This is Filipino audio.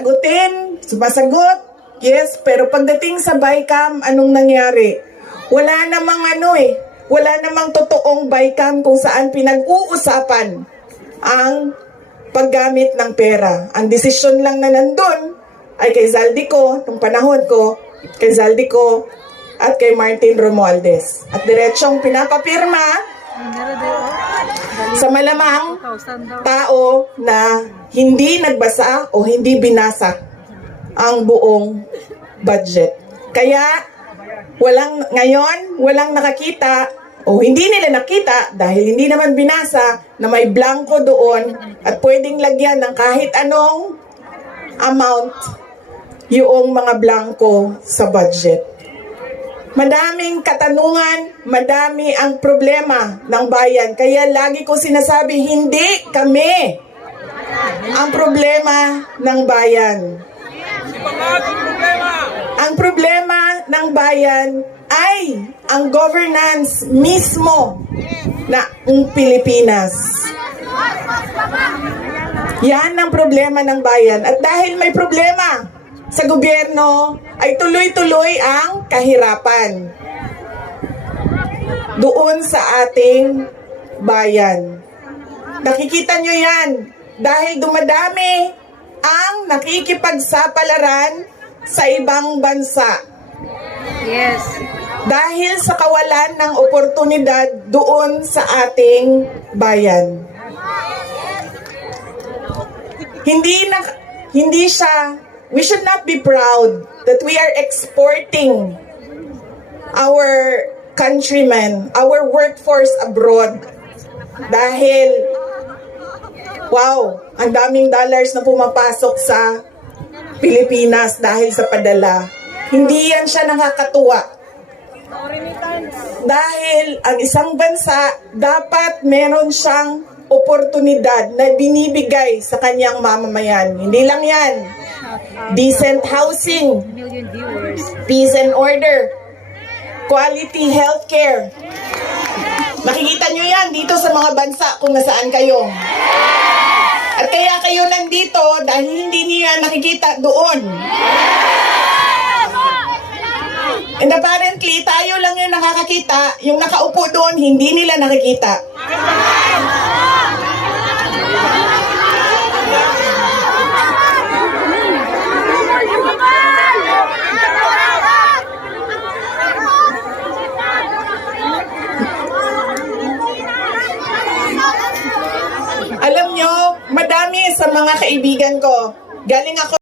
Sagutin, sumasagot, yes, pero pagdating sa BICAM, anong nangyari? Wala namang wala namang totoong BICAM kung saan pinag-uusapan ang paggamit ng pera. Ang desisyon lang na nandun ay kay Zaldico, nung panahon ko, kay Zaldico at kay Martin Romualdez. At diretsong pinapapirma sa malamang tao na hindi nagbasa o hindi binasa ang buong budget. Kaya walang nakakita o hindi nila nakita dahil hindi naman binasa na may blanco doon at pwedeng lagyan ng kahit anong amount yung mga blanco sa budget. Madaming katanungan, madami ang problema ng bayan. Kaya lagi ko sinasabi, hindi kami ang problema ng bayan. Ang problema ng bayan ay ang governance mismo ng Pilipinas. Yan ang problema ng bayan. At dahil may problema sa gobyerno, ay tuloy-tuloy ang kahirapan doon sa ating bayan. Nakikita nyo yan dahil dumadami ang nakikipagsapalaran sa ibang bansa. Yes. Dahil sa kawalan ng oportunidad doon sa ating bayan. Hindi siya, we should not be proud that we are exporting our countrymen, our workforce abroad. Dahil, wow, ang daming dollars na pumapasok sa Pilipinas dahil sa padala. Hindi yan siya nakakatuwa. Dahil ang isang bansa, dapat meron siyang oportunidad na binibigay sa kanyang mamamayan. Hindi lang yan. Decent housing, peace and order, quality healthcare. Makikita nyo yan dito sa mga bansa kung nasaan kayo. At kaya kayo nandito dahil hindi niyo yan nakikita doon. And apparently, tayo lang yung nakakakita, yung nakaupo doon, hindi nila nakikita. Alam nyo, madami sa mga kaibigan ko, galing ako